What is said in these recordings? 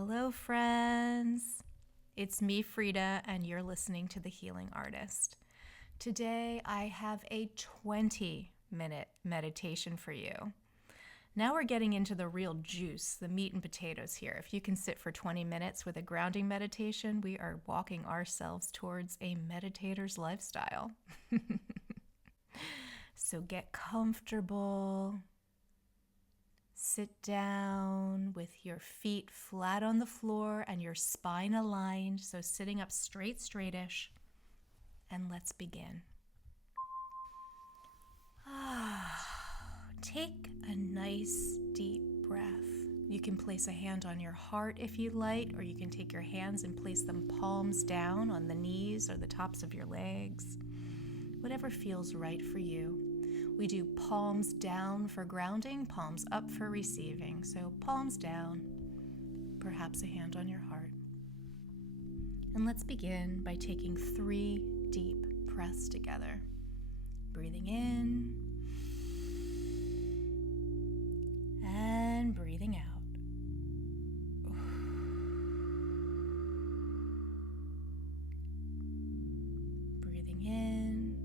Hello, friends. It's me, Frida, and you're listening to The Healing Artist. Today, I have a 20-minute meditation for you. Now we're getting into the real juice, the meat and potatoes here. If you can sit for 20 minutes with a grounding meditation, we are walking ourselves towards a meditator's lifestyle. So get comfortable. Sit down with your feet flat on the floor and your spine aligned, so sitting up straightish, and let's begin. Take a nice deep breath. You can place a hand on your heart if you like, or you can take your hands and place them palms down on the knees or the tops of your legs. Whatever feels right for you. We do palms down for grounding, palms up for receiving. So palms down, perhaps a hand on your heart. And let's begin by taking 3 deep breaths together. Breathing in and breathing out. Breathing in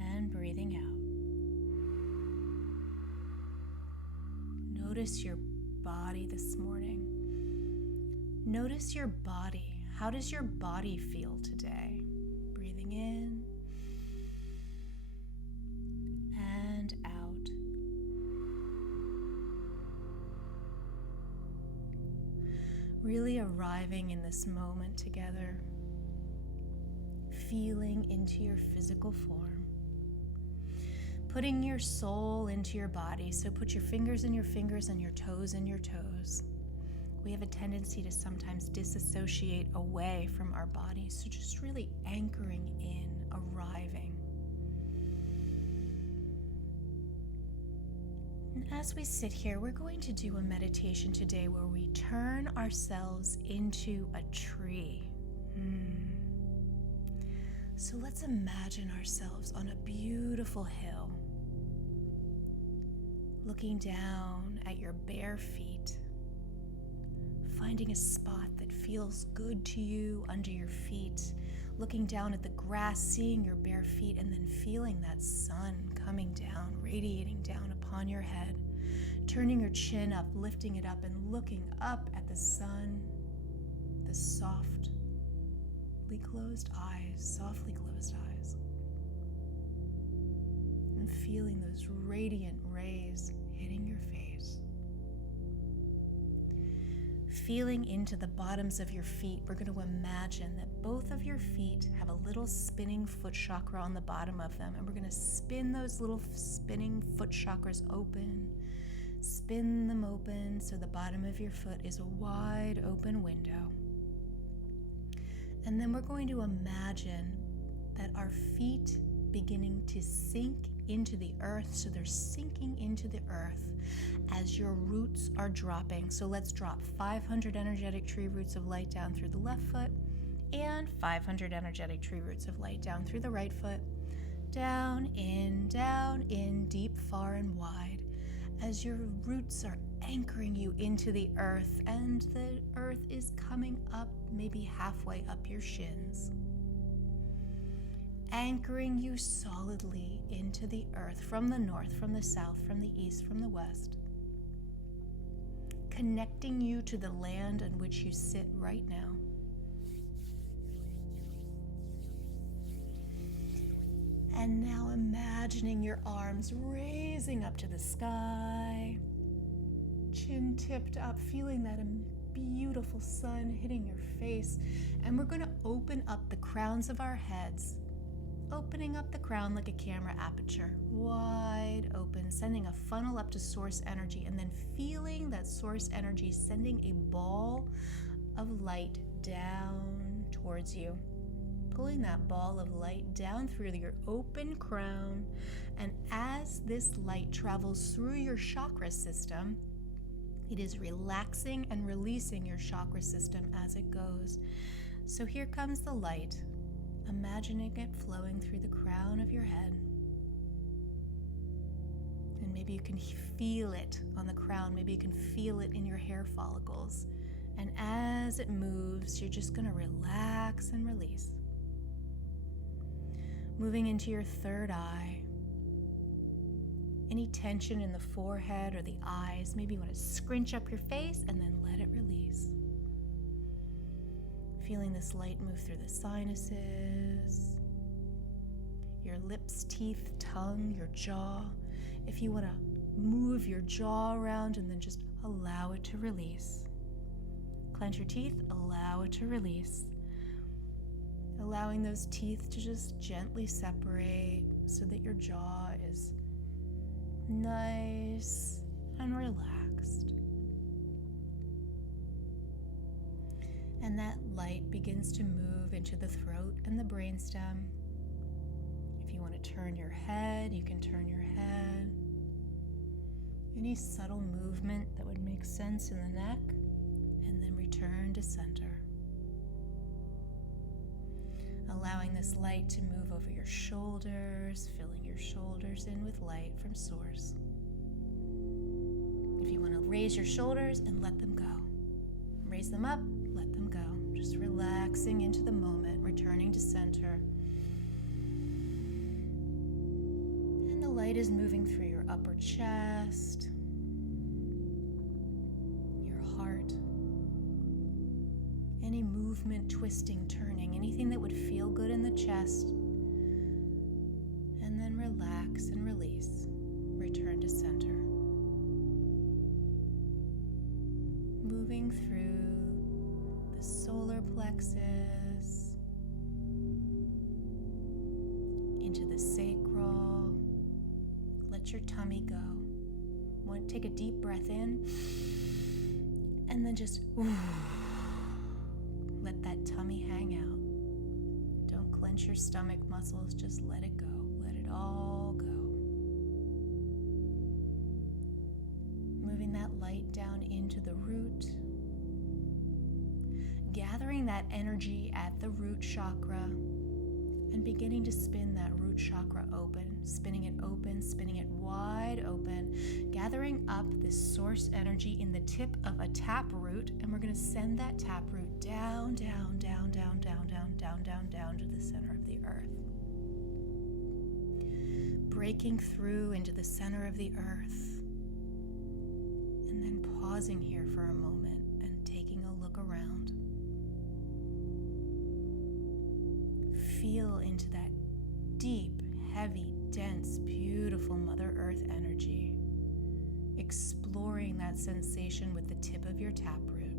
and breathing out. Notice your body this morning. Notice your body. How does your body feel today? Breathing in and out. Really arriving in this moment together. Feeling into your physical form. Putting your soul into your body. So put your fingers in your fingers and your toes in your toes. We have a tendency to sometimes disassociate away from our bodies. So just really anchoring in, arriving. And as we sit here, we're going to do a meditation today where we turn ourselves into a tree. So let's imagine ourselves on a beautiful hill, looking down at your bare feet, finding a spot that feels good to you under your feet, looking down at the grass, seeing your bare feet, and then feeling that sun coming down, radiating down upon your head, turning your chin up, lifting it up, and looking up at the sun, the softly closed eyes, and feeling those radiant rays hitting your face. Feeling into the bottoms of your feet, we're going to imagine that both of your feet have a little spinning foot chakra on the bottom of them, and we're going to spin those little spinning foot chakras open. Spin them open so the bottom of your foot is a wide open window. And then we're going to imagine that our feet beginning to sink into the earth. So they're sinking into the earth as your roots are dropping. So let's drop 500 energetic tree roots of light down through the left foot and 500 energetic tree roots of light down through the right foot. Down, in, deep, far, and wide as your roots are anchoring you into the earth, and the earth is coming up maybe halfway up your shins. Anchoring you solidly into the earth from the north, from the south, from the east, from the west. Connecting you to the land on which you sit right now. And now imagining your arms raising up to the sky, chin tipped up, feeling that beautiful sun hitting your face. And we're going to open up the crowns of our heads, opening up the crown like a camera aperture, wide open, sending a funnel up to source energy, and then feeling that source energy sending a ball of light down towards you. Pulling that ball of light down through your open crown, and as this light travels through your chakra system, it is relaxing and releasing your chakra system as it goes. So here comes the light, imagining it flowing through the crown of your head, And maybe you can feel it on the crown. Maybe you can feel it in your hair follicles. And as it moves, you're just going to relax and release. Moving into your third eye. Any tension in the forehead or the eyes, maybe you want to scrunch up your face and then let it release. Feeling this light move through the sinuses, your lips, teeth, tongue, your jaw. If you want to move your jaw around and then just allow it to release. Clench your teeth, allow it to release. Allowing those teeth to just gently separate so that your jaw is nice and relaxed. And that light begins to move into the throat and the brainstem. If you want to turn your head, you can turn your head. Any subtle movement that would make sense in the neck, and then return to center. Allowing this light to move over your shoulders, filling your shoulders in with light from source. If you want to raise your shoulders and let them go. Raise them up, let them go. Just relaxing into the moment, returning to center. And the light is moving through your upper chest, your heart. Any movement, twisting, turning, anything that would feel good in the chest. And then relax and release. Return to center. Moving through the solar plexus, into the sacral. Let your tummy go. Take a deep breath in, and then just let that tummy hang out. Don't clench your stomach muscles, just let it go. Let it all go. Moving that light down into the root. Gathering that energy at the root chakra and beginning to spin that root chakra open, spinning it open, spinning it wide open, gathering up this source energy in the tip of a tap root, and we're going to send that tap root down, down, down, down, down, down, down, down, down to the center of the earth. Breaking through into the center of the earth, and then pausing here for a moment and taking a look around. Feel into that deep, heavy, dense, beautiful Mother Earth energy, exploring that sensation with the tip of your taproot.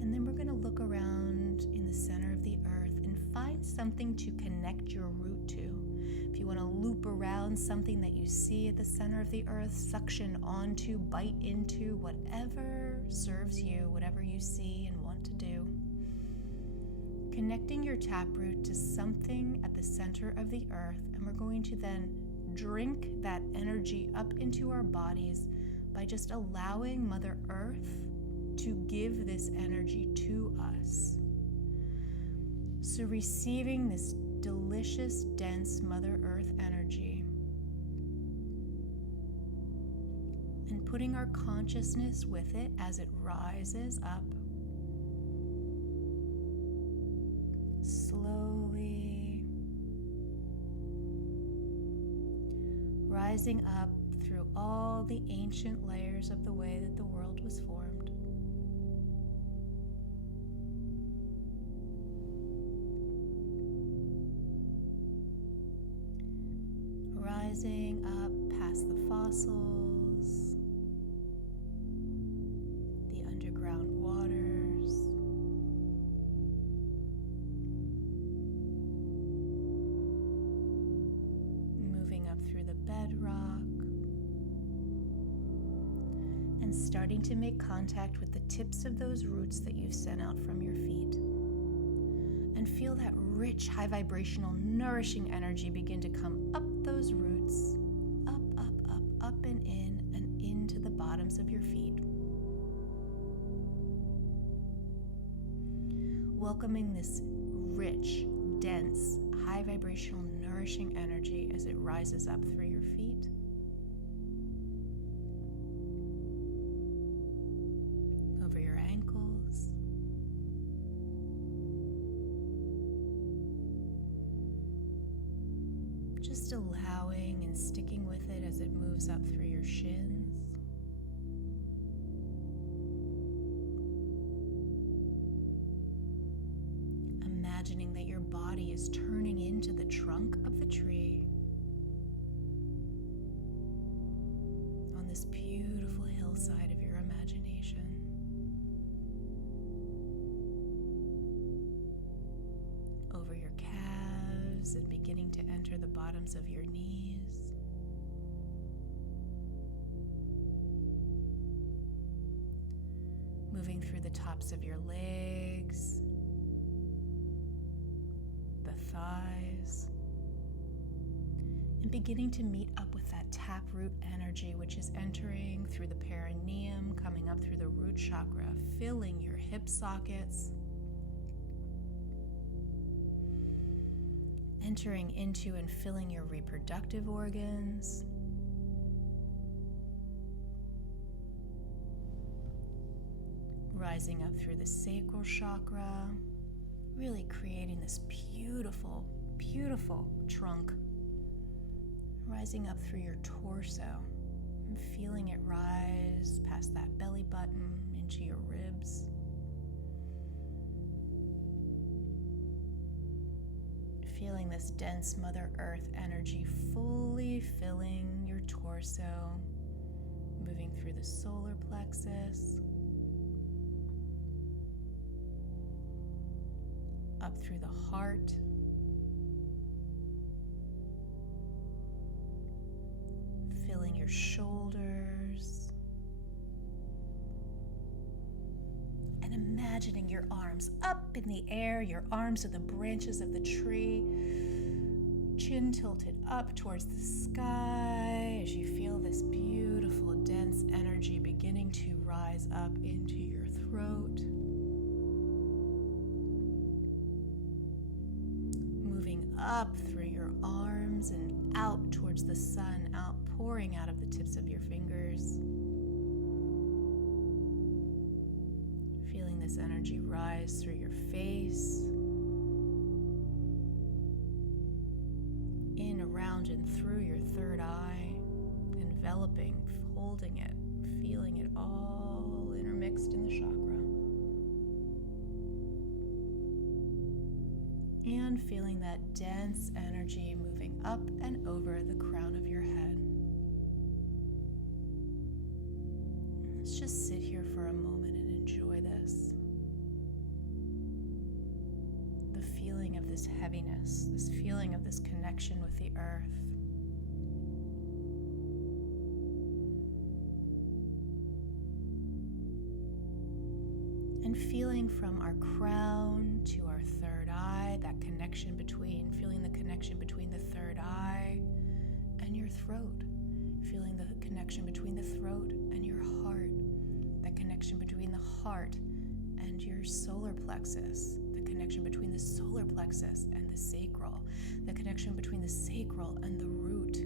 And then we're going to look around in the center of the earth and find something to connect your root to. If you want to loop around something that you see at the center of the earth, suction onto, bite into, whatever serves you, whatever you see and want to do. Connecting your taproot to something at the center of the earth, and we're going to then drink that energy up into our bodies by just allowing Mother Earth to give this energy to us. So receiving this delicious, dense Mother Earth energy and putting our consciousness with it as it rises up. Slowly rising up through all the ancient layers of the way that the world was formed. Rising up past the fossils, the underground waters, moving up through the bedrock, and starting to make contact with the tips of those roots that you've sent out from your feet. And feel that rich, high vibrational, nourishing energy begin to come up those roots, up, up, up, up and into the bottoms of your feet. Welcoming this rich, dense, high vibrational, nourishing energy as it rises up through your feet, over your ankles, just allowing and sticking with it as it moves up through your shins. Imagining that your body is turning into the trunk of the tree on this beautiful hillside of your imagination. Over your calves and beginning to enter the bottoms of your knees. Moving through the tops of your legs, thighs, and beginning to meet up with that taproot energy which is entering through the perineum, coming up through the root chakra, filling your hip sockets, entering into and filling your reproductive organs, rising up through the sacral chakra, really creating this beautiful, beautiful trunk, rising up through your torso and feeling it rise past that belly button into your ribs. Feeling this dense Mother Earth energy fully filling your torso, moving through the solar plexus, up through the heart, filling your shoulders, and imagining your arms up in the air. Your arms are the branches of the tree, chin tilted up towards the sky as you feel this beautiful, dense energy beginning to rise up into your throat. Up through your arms and out towards the sun, outpouring out of the tips of your fingers. Feeling this energy rise through your face, in, around, and through your third eye, enveloping, holding it, feeling it all intermixed in the chakra. And feeling that dense energy moving up and over the crown of your head. Let's just sit here for a moment and enjoy this. The feeling of this heaviness, this feeling of this connection with the earth. And feeling from our crown to our third eye, that connection between, feeling the connection between the third eye and your throat. Feeling the connection between the throat and your heart. That connection between the heart and your solar plexus. The connection between the solar plexus and the sacral. The connection between the sacral and the root.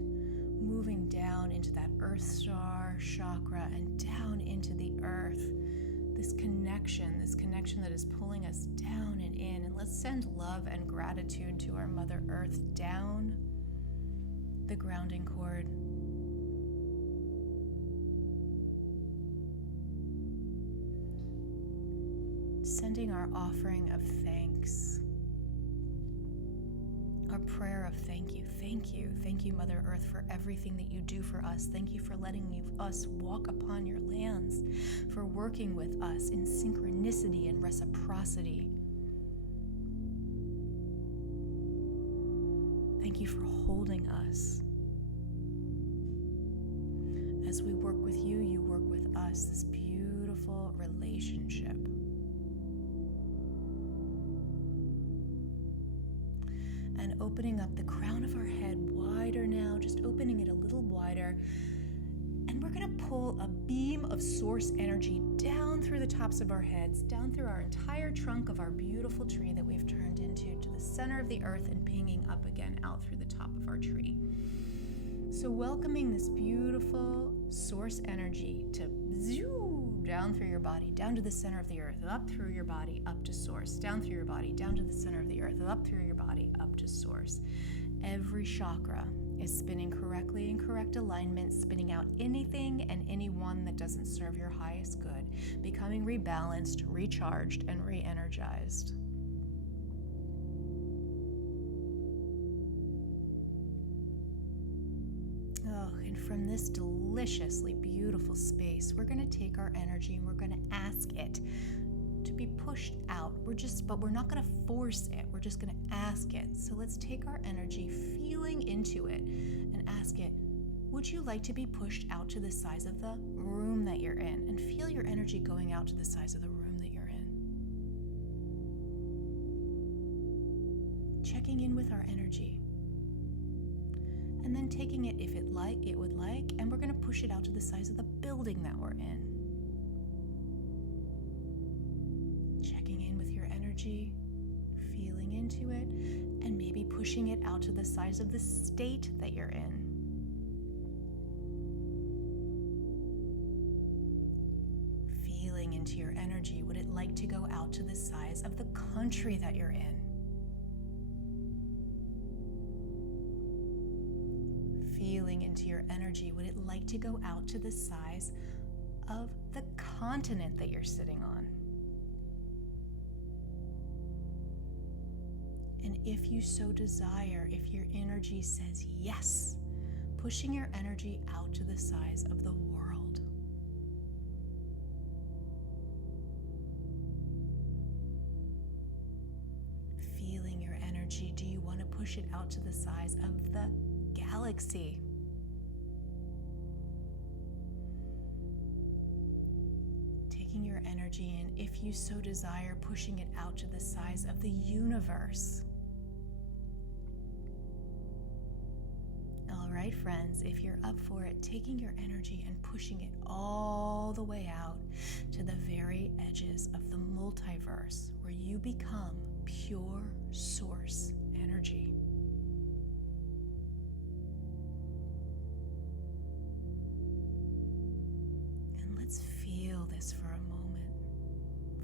Moving down into that earth star chakra and down into the earth. This connection that is pulling us down and in. And let's send love and gratitude to our Mother Earth down the grounding cord. Sending our offering of thanks, our prayer of thank you. Thank you, Mother Earth, for everything that you do for us. Thank you for letting us walk upon your lands, for working with us in synchronicity and reciprocity. Thank you for holding us. As we work with you, you work with us, this beautiful relationship. And opening up the crown of our head wider now, just opening it a little wider. And we're going going to pull a beam of source energy down through the tops of our heads, down through our entire trunk of our beautiful tree that we've turned into, to the center of the earth and pinging up again out through the top of our tree. So welcoming this beautiful source energy to zoo down through your body, down to the center of the earth, up through your body, up to source, down through your body, down to the center of the earth, up through your body, up to source. Every chakra is spinning correctly in correct alignment, spinning out anything and anyone that doesn't serve your highest good, becoming rebalanced, recharged, and re-energized. And from this deliciously beautiful space, we're going to take our energy and we're going to ask it to be pushed out. But we're not going to force it. We're just going to ask it. So let's take our energy, feeling into it, and ask it, would you like to be pushed out to the size of the room that you're in? And feel your energy going out to the size of the room that you're in. Checking in with our energy. And then taking it if it would like, and we're going to push it out to the size of the building that we're in. Checking in with your energy, feeling into it, and maybe pushing it out to the size of the state that you're in. Feeling into your energy, would it like to go out to the size of the country that you're in? Feeling into your energy, would it like to go out to the size of the continent that you're sitting on? And if you so desire, if your energy says yes, pushing your energy out to the size of the world. Feeling your energy, do you want to push it out to the size of the galaxy? Taking your energy in, if you so desire, pushing it out to the size of the universe. All right, friends, if you're up for it, taking your energy and pushing it all the way out to the very edges of the multiverse, where you become pure source energy. Let's feel this for a moment,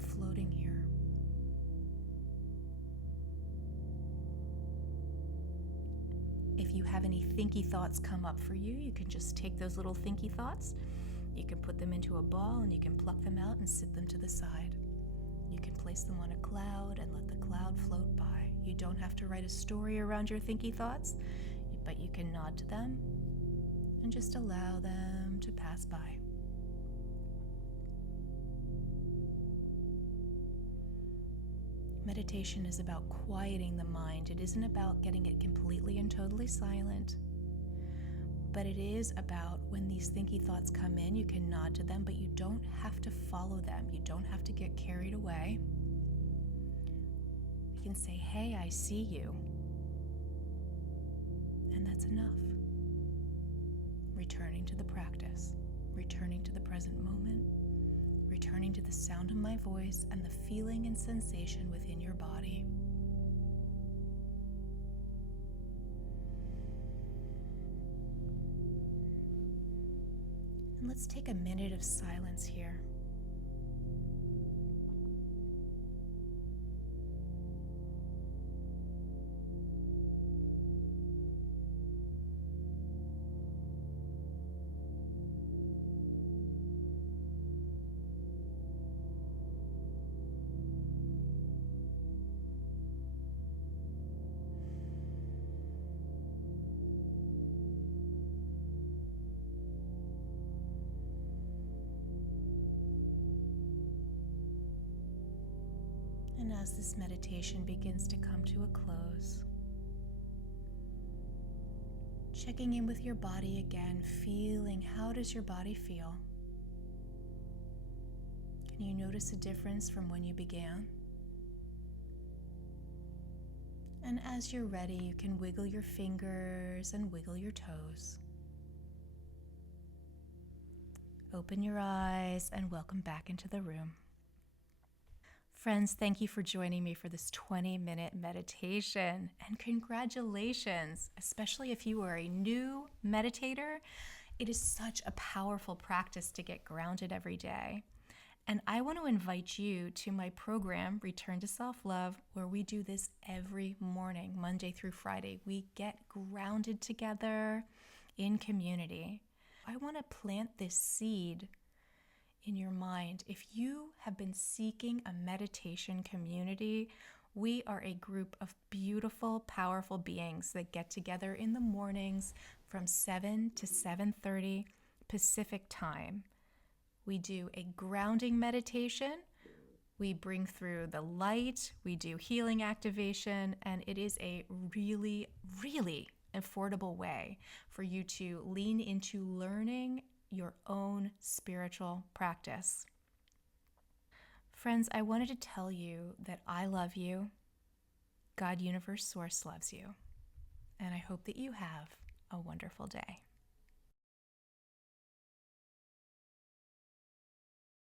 floating here. If you have any thinky thoughts come up for you, you can just take those little thinky thoughts, you can put them into a ball and you can pluck them out and sit them to the side. You can place them on a cloud and let the cloud float by. You don't have to write a story around your thinky thoughts, but you can nod to them and just allow them to pass by. Meditation is about quieting the mind. It isn't about getting it completely and totally silent. But it is about when these thinky thoughts come in, you can nod to them, but you don't have to follow them. You don't have to get carried away. You can say, hey, I see you. And that's enough. Returning to the practice, returning to the present moment, returning to the sound of my voice and the feeling and sensation within your body. And let's take a minute of silence here. And as this meditation begins to come to a close, checking in with your body again, feeling how does your body feel? Can you notice a difference from when you began? And as you're ready, you can wiggle your fingers and wiggle your toes. Open your eyes and welcome back into the room. Friends, thank you for joining me for this 20-minute meditation, and congratulations, especially if you are a new meditator. It is such a powerful practice to get grounded every day. And I want to invite you to my program, Return to Self-Love, where we do this every morning, Monday through Friday. We get grounded together in community. I want to plant this seed in your mind. If you have been seeking a meditation community, we are a group of beautiful, powerful beings that get together in the mornings from 7 to 7:30 Pacific time. We do a grounding meditation. We bring through the light. We do healing activation, and it is a really, really affordable way for you to lean into learning your own spiritual practice. Friends, I wanted to tell you that I love you. God, Universe, Source loves you. And I hope that you have a wonderful day.